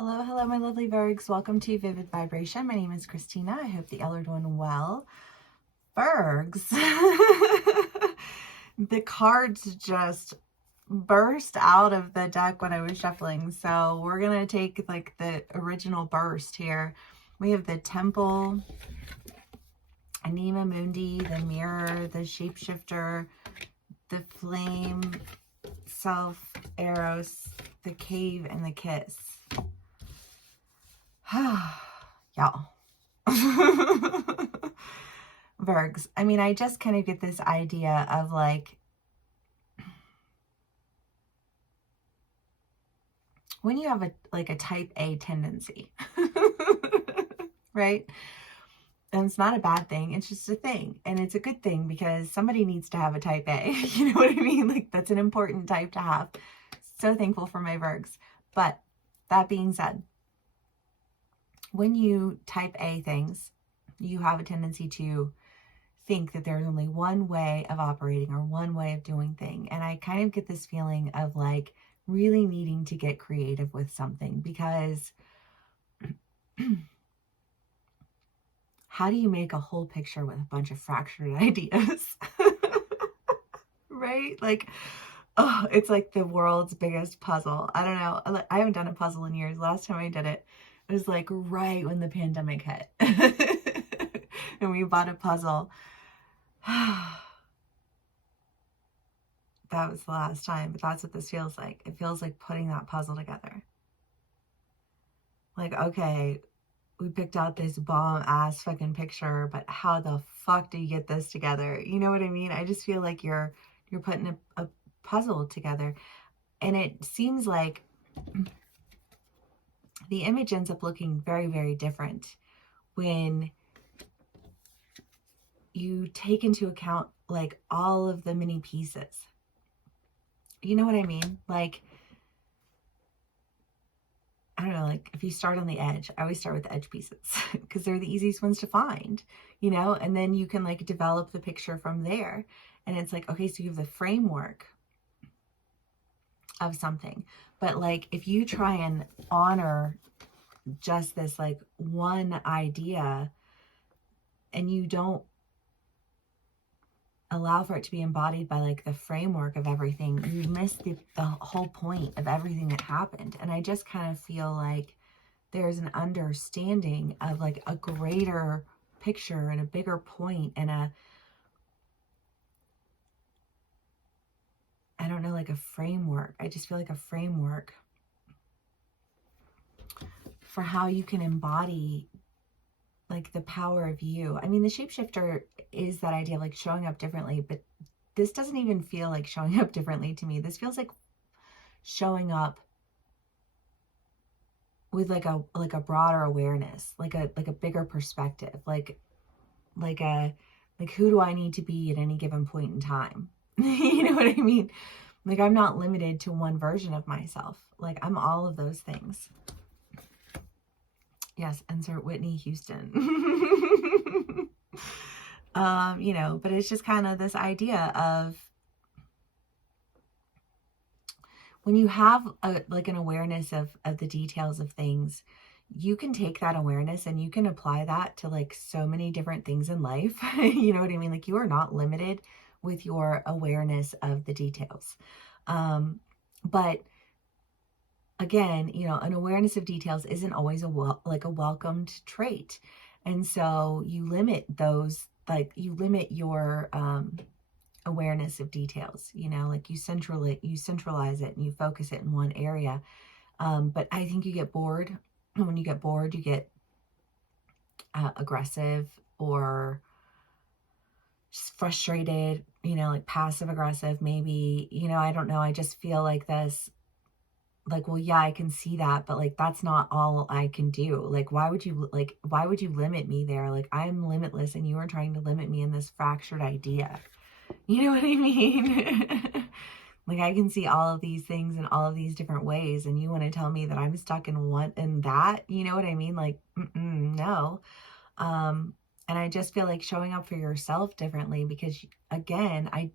Hello, hello, my lovely Virgs. Welcome to Vivid Vibration. My name is Christina. I hope that y'all are doing well. Virgs, the cards just burst out of the deck when I was shuffling. So we're going to take like the original burst here. We have the Temple, Anima Mundi, the Mirror, the Shapeshifter, the Flame, Self, Eros, the Cave, and the Kiss. Y'all. Virgs. I mean, I just kind of get this idea of like, when you have a type A tendency, right? And it's not a bad thing. It's just a thing. And it's a good thing because somebody needs to have a type A. You know what I mean? Like, that's an important type to have. So thankful for my Virgs. But that being said, when you type A things, you have a tendency to think that there's only one way of operating or one way of doing thing. And I kind of get this feeling of like really needing to get creative with something, because how do you make a whole picture with a bunch of fractured ideas? Right? Like, oh, it's like the world's biggest puzzle. I don't know. I haven't done a puzzle in years. Last time I did it, it was like right when the pandemic hit. And we bought a puzzle. That was the last time, but that's what this feels like. It feels like putting that puzzle together. Like, okay, we picked out this bomb ass fucking picture, but how the fuck do you get this together? You know what I mean? I just feel like you're putting a puzzle together, and it seems like the image ends up looking very, very different when you take into account like all of the mini pieces. You know what I mean? Like, I don't know, like if you start on the edge, I always start with the edge pieces because they're the easiest ones to find, you know, and then you can like develop the picture from there. And it's like, okay, so you have the framework of something, but like if you try and honor just this like one idea and you don't allow for it to be embodied by like the framework of everything, you miss the whole point of everything that happened. And I just kind of feel like there's an understanding of like a greater picture and a bigger point and I don't know, like a framework. I just feel like a framework for how you can embody like the power of you. I mean, the shapeshifter is that idea of like showing up differently, but this doesn't even feel like showing up differently to me. This feels like showing up with like a broader awareness, like a bigger perspective, like who do I need to be at any given point in time? You know what I mean? Like, I'm not limited to one version of myself. Like, I'm all of those things. Yes, insert Whitney Houston. You know, but it's just kind of this idea of when you have like an awareness of the details of things, you can take that awareness and you can apply that to like so many different things in life. You know what I mean? Like, you are not limited with your awareness of the details. But again, you know, an awareness of details isn't always a welcomed trait. And so you limit those, like you limit your awareness of details, you know, like you centralize it and you focus it in one area. But I think you get bored. When you get bored, you get aggressive or just frustrated, you know, like passive aggressive, maybe, you know, I don't know. I just feel like this, like, well, yeah, I can see that, but like, that's not all I can do. Like, why would you limit me there? Like, I'm limitless and you are trying to limit me in this fractured idea. You know what I mean? Like, I can see all of these things in all of these different ways, and you want to tell me that I'm stuck in that, you know what I mean? Like, no. And I just feel like showing up for yourself differently, because again, I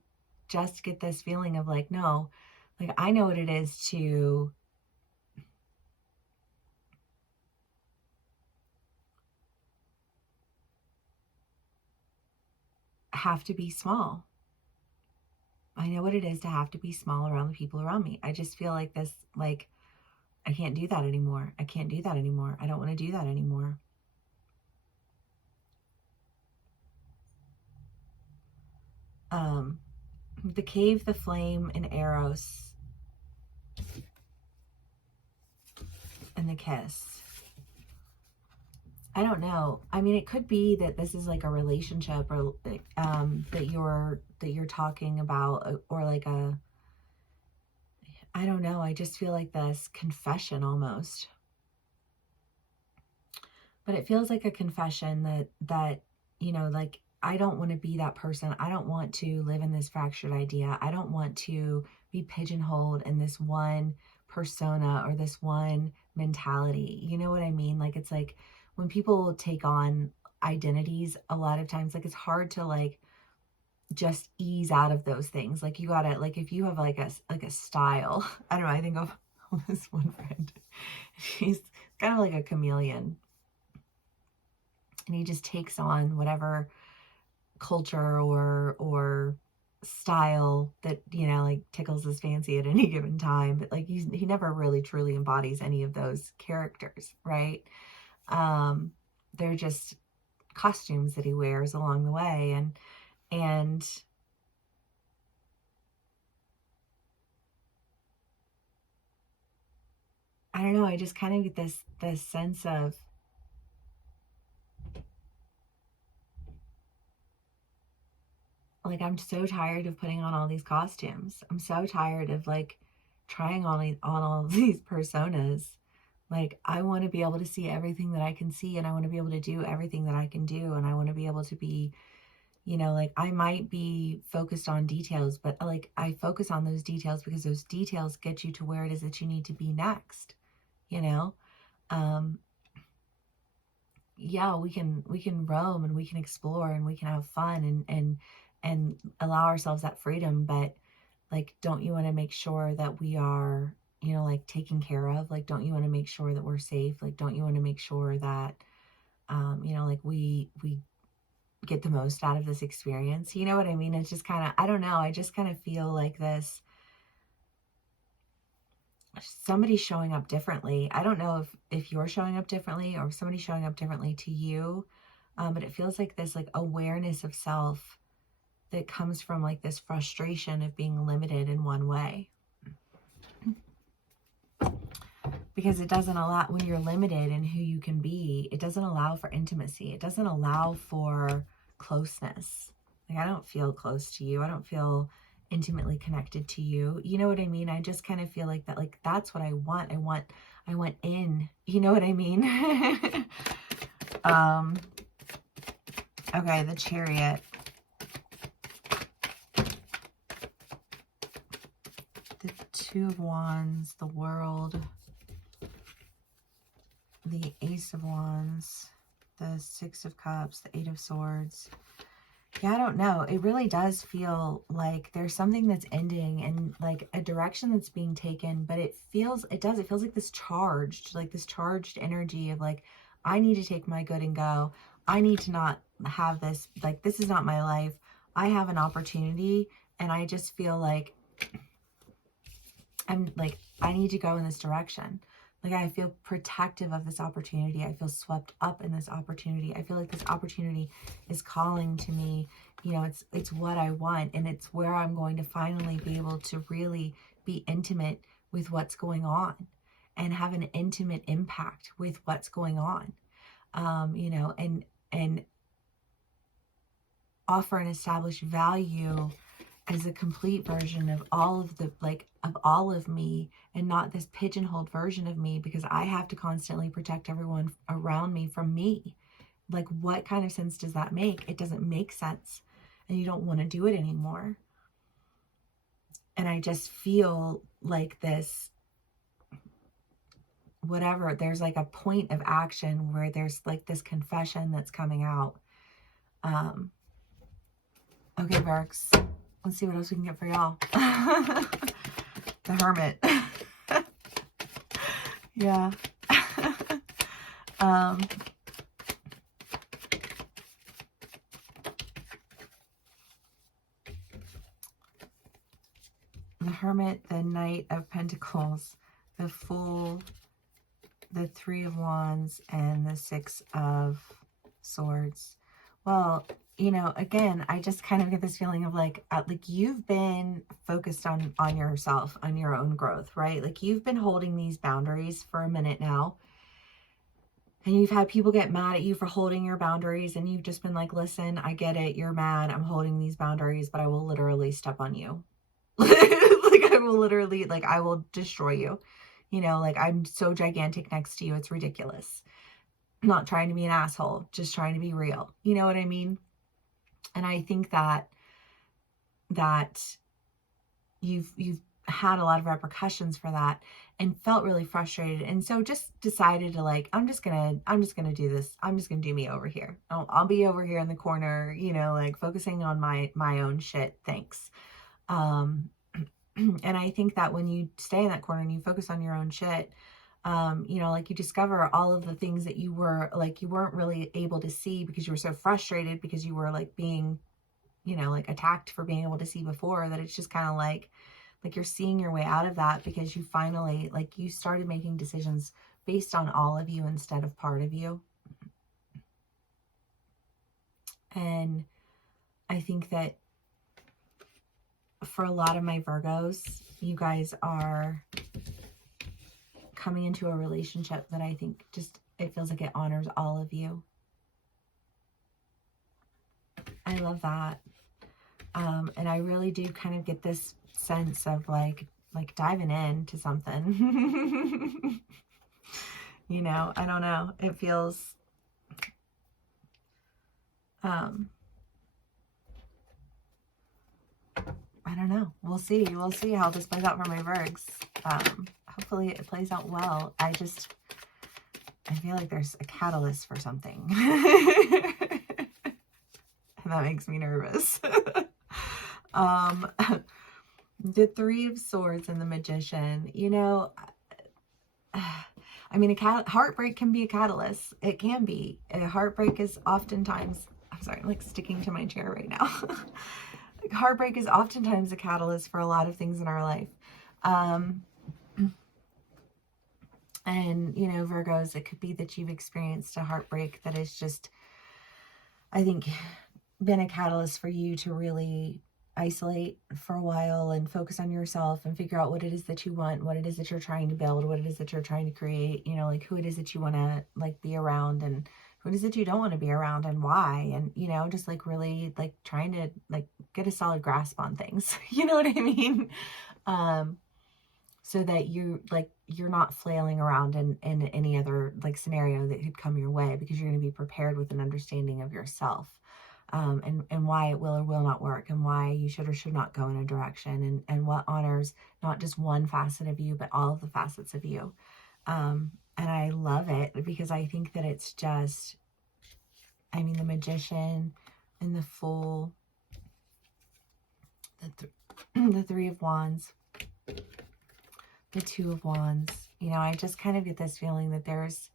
just get this feeling of like, no, like I know what it is to have to be small. I know what it is to have to be small around the people around me. I just feel like this, like, I can't do that anymore. I can't do that anymore. I don't want to do that anymore. The cave, the flame, and Eros, and the kiss. I don't know. I mean, it could be that this is like a relationship, or that you're talking about, or like a, I don't know. I just feel like this confession almost. But it feels like a confession that like, I don't want to be that person. I don't want to live in this fractured idea. I don't want to be pigeonholed in this one persona or this one mentality. You know what I mean? Like, it's like when people take on identities, a lot of times, like, it's hard to like just ease out of those things. Like, you gotta, like, if you have like a style, I don't know, I think of this one friend. She's kind of like a chameleon. And he just takes on whatever culture or style that, like, tickles his fancy at any given time. But like, he never really truly embodies any of those characters, right? They're just costumes that he wears along the way. And I don't know, I just kind of get this sense of, like, I'm so tired of putting on all these costumes. I'm so tired of like trying on all these personas. Like, I want to be able to see everything that I can see, and I want to be able to do everything that I can do, and I want to be able to be, like, I might be focused on details, but like, I focus on those details because those details get you to where it is that you need to be next. Yeah, we can roam, and we can explore, and we can have fun, and allow ourselves that freedom. But like, don't you want to make sure that we are, like, taken care of? Like, don't you want to make sure that we're safe? Like, don't you want to make sure that, like, we get the most out of this experience? You know what I mean? It's just kind of, I don't know. I just kind of feel like this, somebody's showing up differently. I don't know if you're showing up differently, or if somebody's showing up differently to you. But it feels like this, like, awareness of self that comes from like this frustration of being limited in one way. Because it doesn't allow, when you're limited in who you can be, it doesn't allow for intimacy. It doesn't allow for closeness. Like, I don't feel close to you. I don't feel intimately connected to you. You know what I mean? I just kind of feel like that, like, that's what I want. I want in, you know what I mean? Okay, the Chariot. The Two of Wands, the World, the Ace of Wands, the Six of Cups, the Eight of Swords. Yeah, I don't know. It really does feel like there's something that's ending, and like a direction that's being taken, but it feels like this charged energy of like, I need to take my good and go. I need to not have this, like, this is not my life. I have an opportunity, and I just feel like I'm like, I need to go in this direction. Like, I feel protective of this opportunity. I feel swept up in this opportunity. I feel like this opportunity is calling to me. It's what I want, and it's where I'm going to finally be able to really be intimate with what's going on, and have an intimate impact with what's going on. And offer and establish value as a complete version of all of me, and not this pigeonholed version of me, because I have to constantly protect everyone around me from me. Like, what kind of sense does that make? It doesn't make sense, and you don't want to do it anymore. And I just feel like this, whatever, there's like a point of action where there's like this confession that's coming out. Okay, Virgs. Let's see what else we can get for y'all. The Hermit. Yeah. Knight of Pentacles, the Fool, the Three of Wands, and the Six of Swords. Well, you know, again, I just kind of get this feeling of like you've been focused on yourself, on your own growth, right? Like you've been holding these boundaries for a minute now. And you've had people get mad at you for holding your boundaries, and you've just been like, listen, I get it. You're mad. I'm holding these boundaries, but I will literally step on you. Like I will literally, like I will destroy you. You know, like I'm so gigantic next to you. It's ridiculous. I'm not trying to be an asshole, just trying to be real. You know what I mean? And I think that you've had a lot of repercussions for that and felt really frustrated, and so just decided to like, I'm just gonna do this. I'm just gonna do me over here. I'll be over here in the corner, you know, like focusing on my own shit. Thanks. And I think that when you stay in that corner and you focus on your own shit, you know, like you discover all of the things that you weren't really able to see because you were so frustrated because you were like being, you know, like attacked for being able to see before, that it's just kind of like you're seeing your way out of that because you finally, like you started making decisions based on all of you instead of part of you. And I think that for a lot of my Virgos, you guys are coming into a relationship that I think just, it feels like it honors all of you. I love that. And I really do kind of get this sense of like diving into something. You know, I don't know. It feels, I don't know. We'll see. We'll see how this plays out for my Virgs. Hopefully it plays out well. I feel like there's a catalyst for something. And that makes me nervous. The Three of Swords and the Magician, you know, I mean, heartbreak can be a catalyst. It can be. A heartbreak is oftentimes, I'm sorry, I'm like sticking to my chair right now. Heartbreak is oftentimes a catalyst for a lot of things in our life. And, you know, Virgos, it could be that you've experienced a heartbreak that is just, I think, been a catalyst for you to really isolate for a while and focus on yourself and figure out what it is that you want, what it is that you're trying to build, what it is that you're trying to create, you know, like who it is that you want to like be around and who it is that you don't want to be around and why. And, you know, just like really like trying to like get a solid grasp on things, you know what I mean? So that you're not flailing around in any other like scenario that could come your way, because you're going to be prepared with an understanding of yourself. And why it will or will not work, and why you should or should not go in a direction, and what honors not just one facet of you, but all of the facets of you. And I love it because I think that it's just, I mean, the Magician and the Fool, the Three of Wands, the Two of Wands, you know, I just kind of get this feeling that there's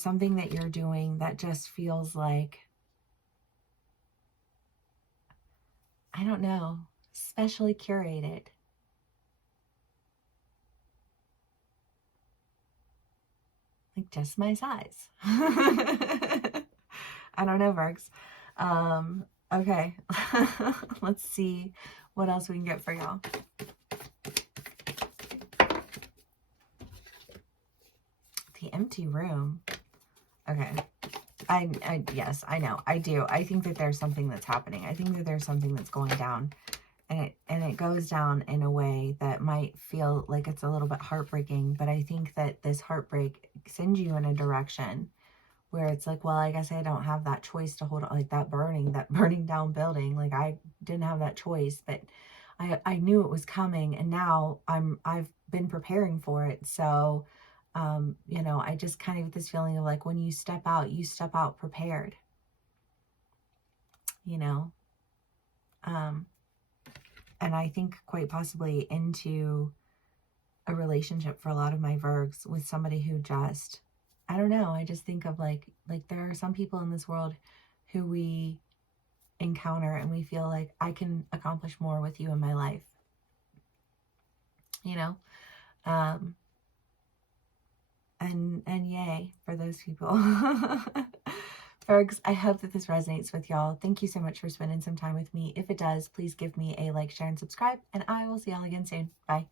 something that you're doing that just feels like, I don't know, specially curated. Like just my size. I don't know, Virgs. Okay. Let's see what else we can get for y'all. The Empty Room. Okay. Yes, I know. I do. I think that there's something that's happening. I think that there's something that's going down, and it goes down in a way that might feel like it's a little bit heartbreaking, but I think that this heartbreak sends you in a direction where it's like, well, I guess I don't have that choice to hold on, like that burning down building. Like I didn't have that choice, but I knew it was coming, and now I've been preparing for it. So you know, I just kind of get this feeling of like when you step out prepared, you know, and I think quite possibly into a relationship for a lot of my Virgs with somebody who just, I don't know, I just think of like there are some people in this world who we encounter and we feel like I can accomplish more with you in my life. you know? And yay for those people. Fergs, I hope that this resonates with y'all. Thank you so much for spending some time with me. If it does, please give me a like, share, and subscribe, and I will see y'all again soon. Bye.